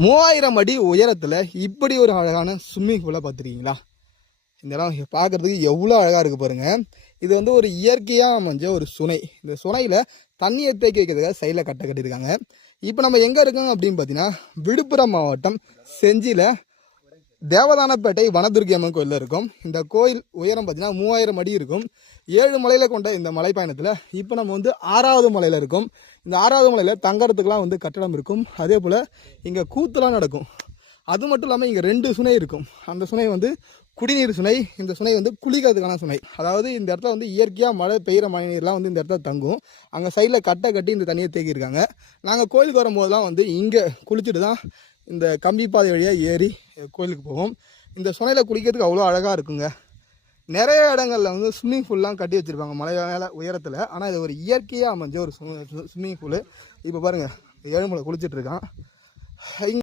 3000 அடி உயரத்தில் இப்படி ஒரு அழகான ஸ்விம்மிங் பூலை பார்த்துருக்கீங்களா? இந்த இடம் பார்க்குறதுக்கு எவ்வளோ அழகாக இருக்குது பாருங்கள். இது வந்து ஒரு இயற்கையாக அமைஞ்ச ஒரு சுனை. இந்த சுனையில் தண்ணியை தேக்கி வைக்கிறதுக்காக சைடில் கட்டியிருக்காங்க. இப்போ நம்ம எங்கே இருக்கோங்க அப்படின்னு பார்த்தீங்கன்னா, விழுப்புரம் மாவட்டம் செஞ்சியில் தேவதானப்பேட்டை வனதுர்க்கி அம்மன் கோயிலில் இருக்கும். இந்த கோயில் உயரம் பார்த்தீங்கன்னா 3000 அடி இருக்கும். 7 மலையில் கொண்ட இந்த மலை பயணத்தில் இப்போ நம்ம வந்து 6வது மலையில் இருக்கும். இந்த 6வது மலையில் தங்கறதுக்கெலாம் வந்து கட்டடம் இருக்கும். அதே போல் இங்கே கூத்துலாம் நடக்கும். அது மட்டும் இல்லாமல் இங்கே 2 சுனை இருக்கும். அந்த சுனை வந்து குடிநீர் சுனை, இந்த சுனை வந்து குளிக்கிறதுக்கான சுனை. அதாவது இந்த இடத்துல வந்து இயற்கையாக மழை பெய்கிற மழை நீர்லாம் வந்து இந்த இடத்துல தங்கும். அங்கே சைடில் கட்டி இந்த தண்ணியை தேக்கியிருக்காங்க. நாங்கள் கோயிலுக்கு வரும்போதெல்லாம் வந்து இங்கே குளிச்சுட்டு தான் இந்த கம்பி பாதை வழியாக ஏறி கோயிலுக்கு போவோம். இந்த சுனையில் குளிக்கிறதுக்கு அவ்வளோ அழகாக இருக்குங்க. நிறைய இடங்களில் வந்து ஸ்விம்மிங் பூல்லாம் கட்டி வச்சுருப்பாங்க மலை மேலே உயரத்தில். ஆனால் இது ஒரு இயற்கையாக அமைஞ்ச ஒரு ஸ்விம்மிங் பூலு. இப்போ பாருங்கள், ஏழுமலை குளிச்சுட்ருக்கான்.